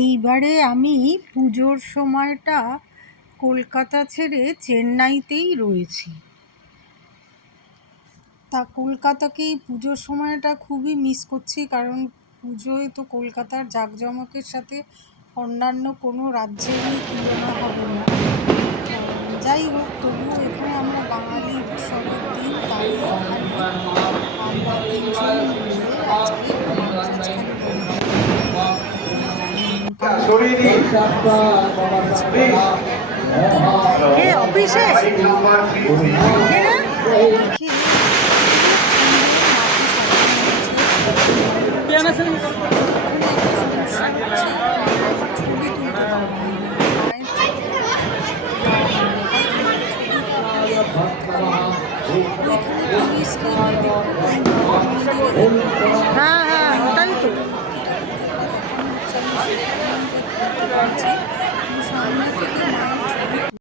এইবারে আমি পুজোর সময়টা কলকাতা ছেড়ে চেন্নাইতেই রয়েছি। তা কলকাতাকেই পুজোর সময়টা খুবই মিস করছি, কারণ পুজোয় তো কলকাতার জাঁকজমকের সাথে অন্যান্য কোনো রাজ্যেরই তুলনা হবে না। যাই হোক, তবুও এখানে আমরা বাঙালি উৎসবের দিন, তাই এখানে আমরা তিনজন মিলে আজকে অফিসে হ্যাঁ, ওটাই তো।